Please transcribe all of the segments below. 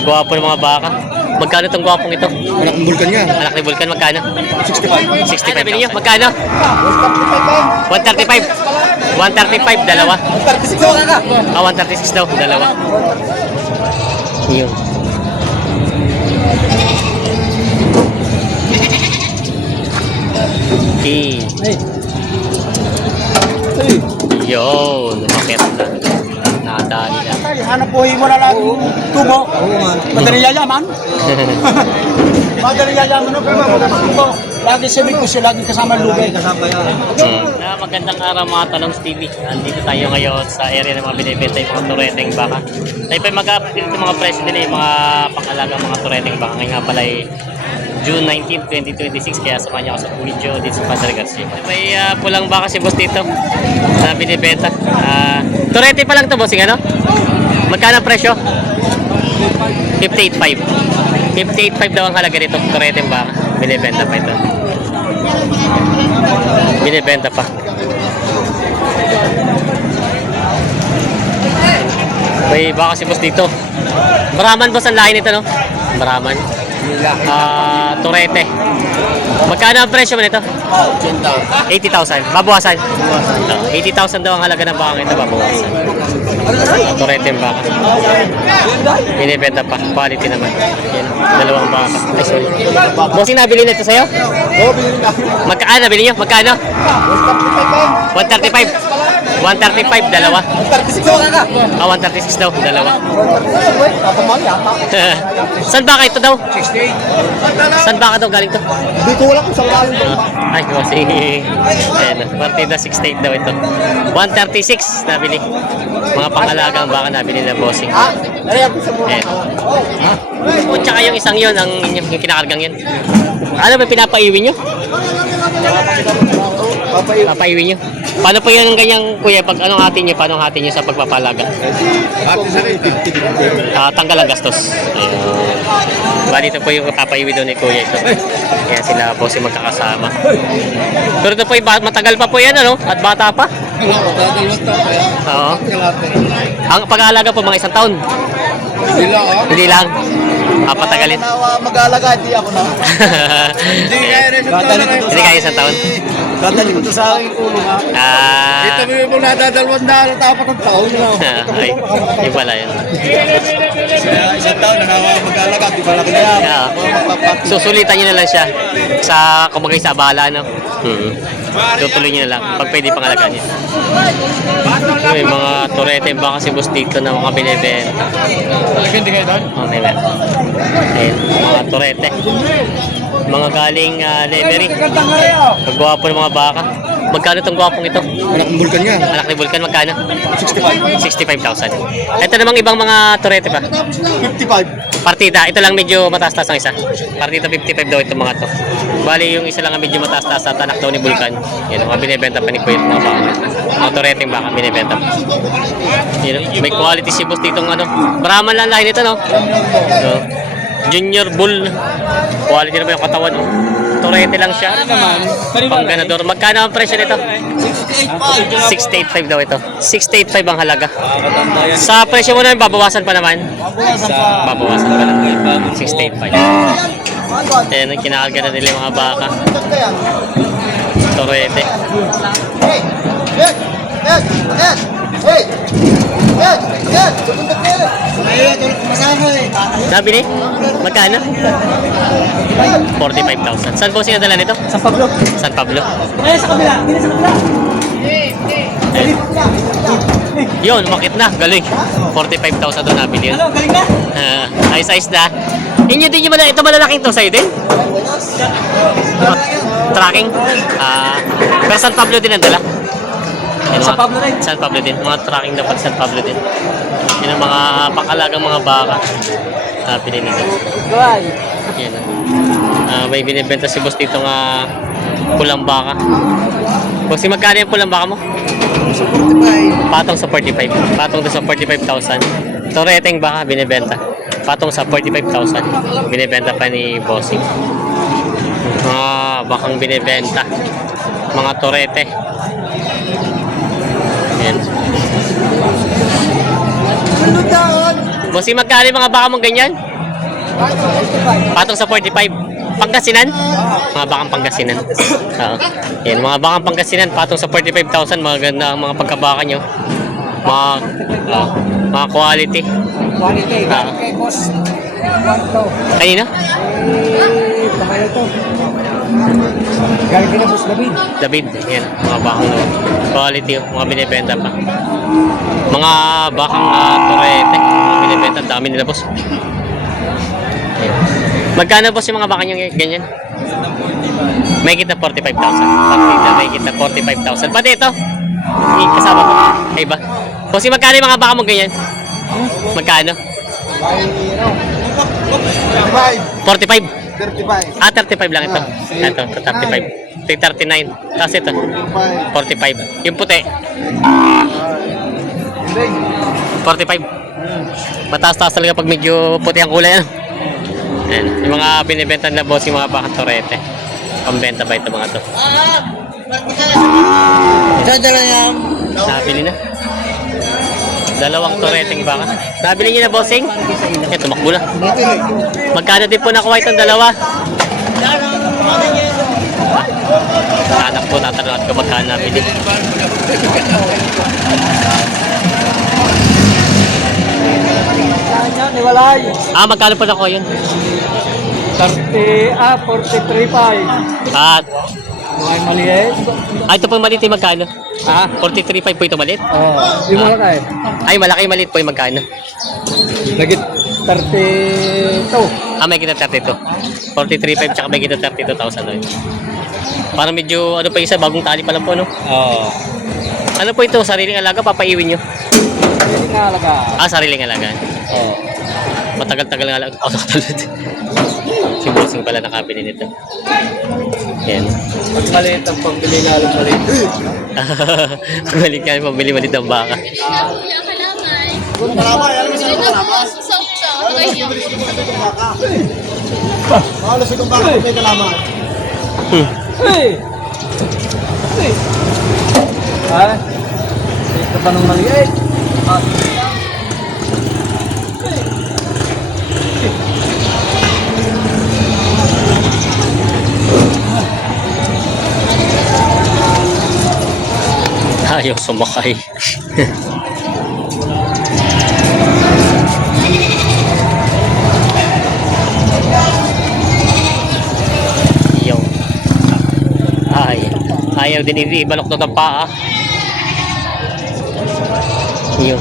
Gwapo ng mga baka. Magkano itong gwapong ito? Anak ng Vulcan yan. Anak ni Vulcan, magkano? 65. 65 niyo. Magkano? 135. 135, dalawa. 36 ako kaka. 136 daw, dalawa. Yun. Okay. Yun, umakit na. Nakadali na. Hanap buhay mo na lang tubo. Madali yayaman. Madali yayaman no, pero tubo. Lagi sabi ko siya, lagi kasama lugay. Kasama yan. Na magandang araw mga Talongs TV. Andito tayo ngayon sa area ng mga binibenta yung mga tureteng baka. Tayo pa mag-update dito mga presyo din yung mga pangalagang mga tureteng baka. Ngayon nga pala ay June 19, 2026. Kaya samahan niyo ako sa video dito sa Padre Garcia. May pulang baka si boss dito na binibenta. Turete pa lang ito bossing ano? Magkano ang presyo? 58.5. 58.5 daw ang halaga nito. Tureteng baka. Binibenta pa ito. Binibenta pa. May baka si boss dito. Brahman boss ang lahi nito no? Brahman. Turete. Magkano ang presyo mo nito? 80,000. Babawasan. 80,000 daw ang halaga ng baka ito. Babawasan. Turete yung baka. Binibenta pa. Quality naman. Yan. Dalawang baka. Ay, sorry. Bossing, nabili na ito sa'yo? Oo, binili na. Magkano nabili nyo? Magkano? 135. 135, dalawa. 36 ako kaka. 136 daw, dalawa. Kapamang yata. Saan baka ito daw? 68. Saan baka daw galing to? Hindi ko wala kung saan galing doon. Ay, kasi ayan, partida 68 daw ito. 136 nabili. Mga pangalagang baka nabili na bossing. Nariyan ko sa mura. Ayan. O tsaka yung isang yun, yung kinakargang yun. Ano ba pinapaiwi nyo? Papaiwi nyo? Paano po yung ganyang kuya? Pag anong hati nyo? Paano hati nyo sa pagpapalaga? Tanggal ang gastos. Ayun. Dito po yung papaiwi doon ni kuya ito. Kaya sila po si magkakasama. Pero ito po matagal pa po yan ano? At bata pa? Oo. Ang pag-aalaga po mga isang taon? Hindi lang. Patagalin. Mag-aalaga, hindi ako na. Hindi kaya isang taon? Dadali ko to sa aking ulo ha. Ito mo na dadalawang dalo tapat ng taon. Ay, yun pala yun. Isang taon na mag-aalaga, di ba laki na yan? Susulitan nyo na lang siya sa kumagay sa abala, no? Tutuloy nyo na lang pag pwede pangalagaan niya. May mga turete baka si boss dito na mga binibenta. Hindi kayo doon? Okay na. Ayun, mga turete. Mga galing Lemery. Pagwapo ng mga baka. Magkano itong gwapong ito? Anak ng Vulcan yan. Anak ni Vulcan, magkano? 65. 65,000. Ito namang ibang mga turete pa. 55. Partida, ito lang medyo mataas-taas ang isa. Partida 55 daw itong mga to. Bali yung isa lang ang medyo mataas-taas at anak daw ni Vulcan. Yan, mga binibenta pa ni Kuya mga baka. Mga turete baka binibenta pa. Yan, may quality si boss ditong ano. Brahman lang lahi nito no? So, Junior Bull. Quality naman yung katawan. No? Turete lang siya. Pang ganador. Magkano ang presyo nito? 685 daw ito. 685 ang halaga. Sa presyo mo naman, babawasan pa naman. Babawasan pa naman. 685. Ayan, kinakarga na nila yung mga baka. Turete. Sabi ni? Magkano? 45,000. Saan po sinadala nito? San Pablo. San Pablo. Sa kabila. Hindi sa kabila. Yun, makit na. Galing. 45,000 doon nabili yun. Ano, galing na? Ayos-ayos na. Inyo din yung ito malalaking to sa'yo din? Tracking? Pero San Pablo din ang dala. San Pablo rin. San Pablo din. Mga tracking dapat San Pablo din. Yun ang mga pangalagang mga baka. Pinili nito. Yan. May binibenta si boss dito nga pulang baka. Boss, magkano yung pulang baka mo? 45. Patong sa 45. Patong doon sa 45,000. Tureteng baka binibenta. Patong sa 45,000. Binibenta pa ni Bossing. Bakang binibenta. Mga turete. Yan. Bossing, magkano yung mga baka mong ganyan? Patong sa 45. Pangasinan? Mga bakang Pangasinan. Oo. Yan, mga bakang Pangasinan, patong sa 45,000. Maganda ang mga pagkabaka nyo. Mga quality. Quality, kay boss. Quanto? Kanina? Pamayo to. Galing kina boss David. David, yan. Mga bakang quality, mga binibenta pa. Mga bakang torete. Mga binibenta, dami nila boss. Ayan. Magkano boss yung mga baka nyo ganyan? May kita 45,000. Partida, may kita 45,000. Pati ito? Kasama ko. Ay ba? Boss, magkano yung mga baka mo ganyan? Magkano? 45. 35. 35 lang ito. Ito, 35. 39. Tapos ito, 45. Yung puti, 45. Mataas-taas talaga pag medyo puti ang kulay. Ano? Ayan. Yung mga binibenta na boss, yung mga bakang torete. Pambenta ba ito mga to? Dadala yan. Nabili na. Dalawang toreteng baka. Nabili niyo na bossing? Eh, tumakbo na. Magkano din po nakuha itong dalawa? Anak po, tatanungan ko magkano nabili. Niwalay. Magkano po nakuha yun? 43.5. At, May maliit. ito po maliit yung magkano? 43.5 po ito maliit? Yung malaki. Ay, malaki maliit po yung magkano? Nagit 32. May kita 32. 43.5 tsaka may kita 32,000 doon. Parang medyo, ano pa isa, bagong tali pa lang po, no? Ano po ito? Sariling alaga, papaiwin nyo? Hindi nga alaga. Sariling alaga. Matagal-tagal nga lang. Nakatulad. Si bossing pala nakabili nito. Yan. Pag maliit ang pambili nga lang maliit. Balik ka, pabili maliit ang baka. Halos itong baka may kalaman. Hey! Hey! Ha? Ito pa nung maliit. Ayaw sumakay. Yung ayaw din ibalok na ng paa. Yun.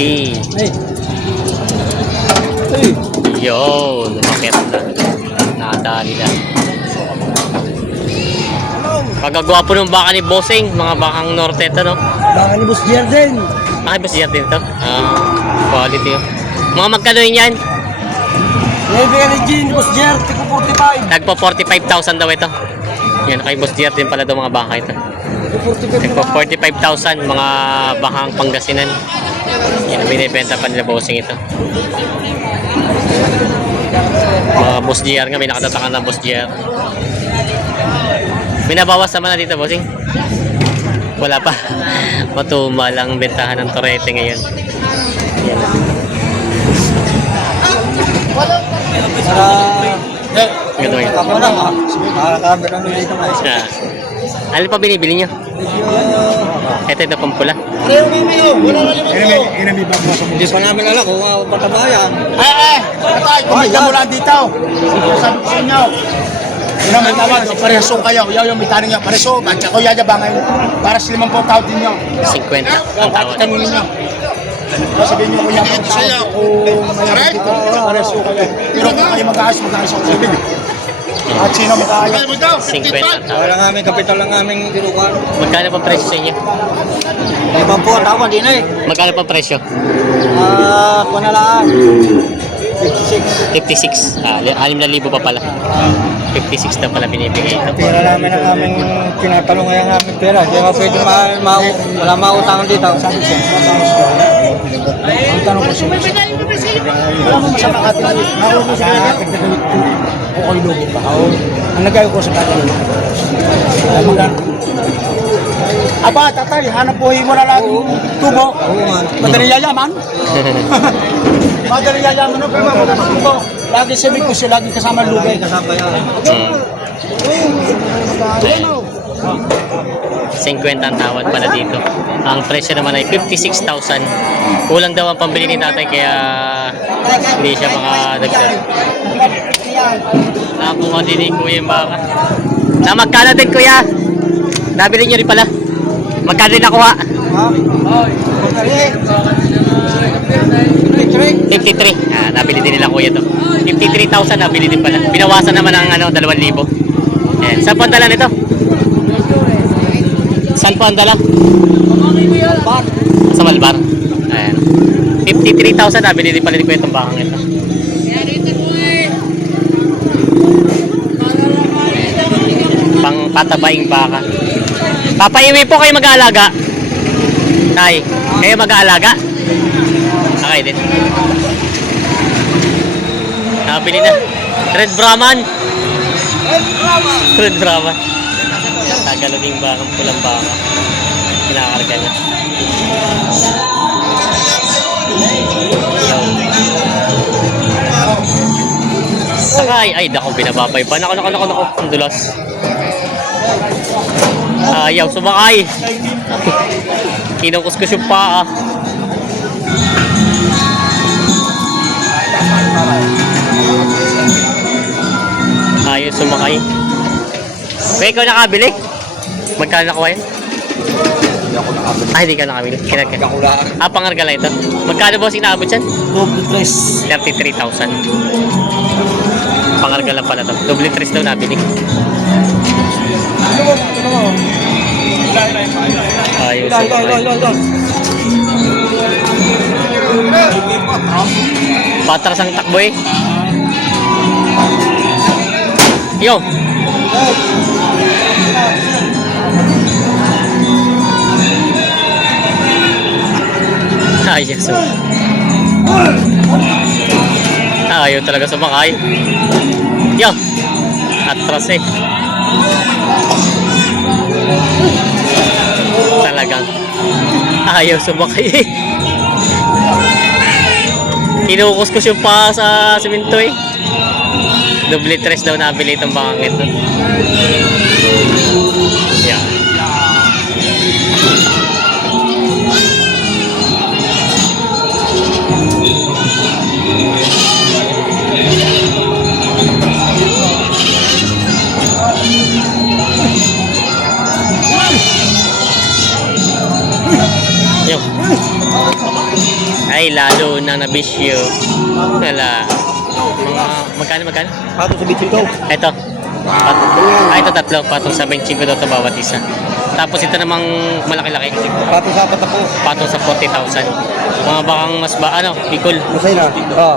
Hey! Hey! Yun, umakit na. Nakadali na. Pagkagwapo ng baka ni Bossing, mga bakang norte ito, no? Baka ni Boss Jerden. Boss Jerden ito. Quality yun. Mga magkano yun yan? Naibigan ni Jean, Boss Jer, tiko 45. Nagpo 45,000 daw ito. Yan, kay Boss Jerden pala daw mga baka ito. Nagpo 45,000, mga bakang Pangasinan. Yan, binibenta pa nila Bossing ito. Mga Boss GR nga, may nakatatakan na Boss GR. May nabawas naman na dito, Bossing? Wala pa. Matuma lang bentahan ng torete ngayon. Yan. Ganun yun. Nakakabit ang dito na. Ano pa binibili nyo? Ito pang pula. Hindi pa namin alam kung patabayan. Kumita mo lang dito. Sabi ko sa inyo. Yun naman tawag, pareso kayo. Yaw yung bitanin nyo. Pareso, mancha ko yayabangan. Para sa 50 taon din nyo. 50 ang tawad. Tanungin nyo. Sabihin nyo kung yaw ang tao. Kung mayaman dito. Pareso kayo. Pero kung kayo mag-aayos ako sa sabihin. At sino mag-aayos? 50 ang tawad. Wala nga aming kapital lang aming tinukuhan. Magkano pang presyo sa inyo? Ibang po, tawad din eh. Magkano pang presyo? Kung na lang. 56. 56. 6,000 pa pala. 56 na pala binibigay ito. Pera namin ang aming tinatanong ngayon aming pera. Kaya nga pwede wala mautangan dito. Sabi siya. Ang tanong ko siya. Wala mo masama ka tayo. Ako mo sa tagdagawit ko. O ko'y lubo pa. Ang nagayo ko sa katalan. Aba, tatay, hanap buhay mo na lang yung tubo. Oo nga. Madaling yayaman. Madaling yayaman, no? Pero madaling tubo. Lagi sabi ko siya, lagi kasama ang lugay. Kasama yan. Ayan. 50 ang tawad pala dito. Ang presyo naman ay 56,000. Kulang daw ang pambili ni tatay kaya hindi siya makadagdag. Nakuha din ni Kuya yung baka. Na magkano din Kuya? Nabili nyo rin pala. Magkano din nakuha? Ha? 53. Ah, nabili din nila Kuya to. 53,000 nabili din pala. Binawasan naman ng 2,000. Ayan. Saan po ang dala nito? Saan po ang dala? Sa Malbar. Ayan. 53,000 nabili din pala ni Kuya itong bakang ito. Pang patabaing baka. Papaiwi po kayo mag-aalaga. Tay, kayo mag-aalaga? Okay din. Nabili na. Red Brahman. Red Brahman. Tagaloging bakang pulang baka. Kinakarga niya. Yaw. Sakay. Ay, dako, binababay pa. Nako. Ang dulas. Ayaw, sumakay. Kinukuskus yung paa. Ayaw, sumakay. Kaya ikaw nakabili? Magkano nakuha yun? Hindi ako nakabili. Hindi ka nakabili. Kakulaan. Pangarga lang ito. Magkano ba sinabot yan? Double tres. 33,000. Pangarga lang pala ito. Double 3 daw nabili. Ayos. Patras ang takbo eh. Yo. Ayos. Ayaw talaga sumakay. Yo. Atras eh. Talagang ayaw sumakay eh. Kinukuskus yung pa sa simento eh. Double 3 daw nabili itong bakang ito. Yeah. Yo. Ay, lalo na nabisyo. Wala. Magkano? Pato sa bitsin ko. Ito. Ito tatlo. Patong sa 25 daw ito bawat isa. Tapos ito namang malaki-laki. Pato sa apat ako. Patong sa 40,000. Mga bakang mas Bicol. Masay na. Oo.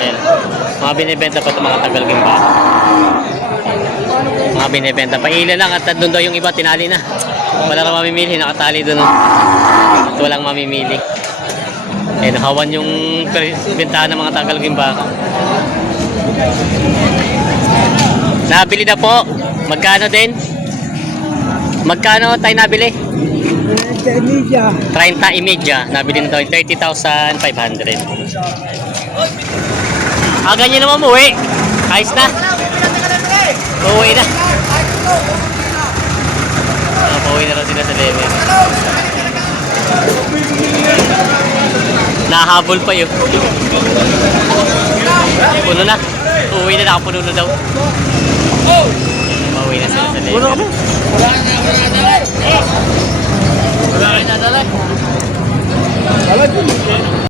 Ayan. Mga binibenta pa ito mga tagalging baka. Mga binibenta pa. Ilan lang at doon daw yung iba tinali na. Wala kang mamimili. Nakatali doon. At walang mamimili. Eh, nakawan yung bentahan ng mga tagalging baka. Nabili na po. Magkano din? Magkano tayo nabili? 30 nabili na tayo 30,500. Ganyan naman mo eh. Ayos na. Uuwi na. Pauwi na rin sila sa leme. Nahabol pa yun. Puno na. Uuwi na, nakapuno na daw. Pauwi na sila sa leme.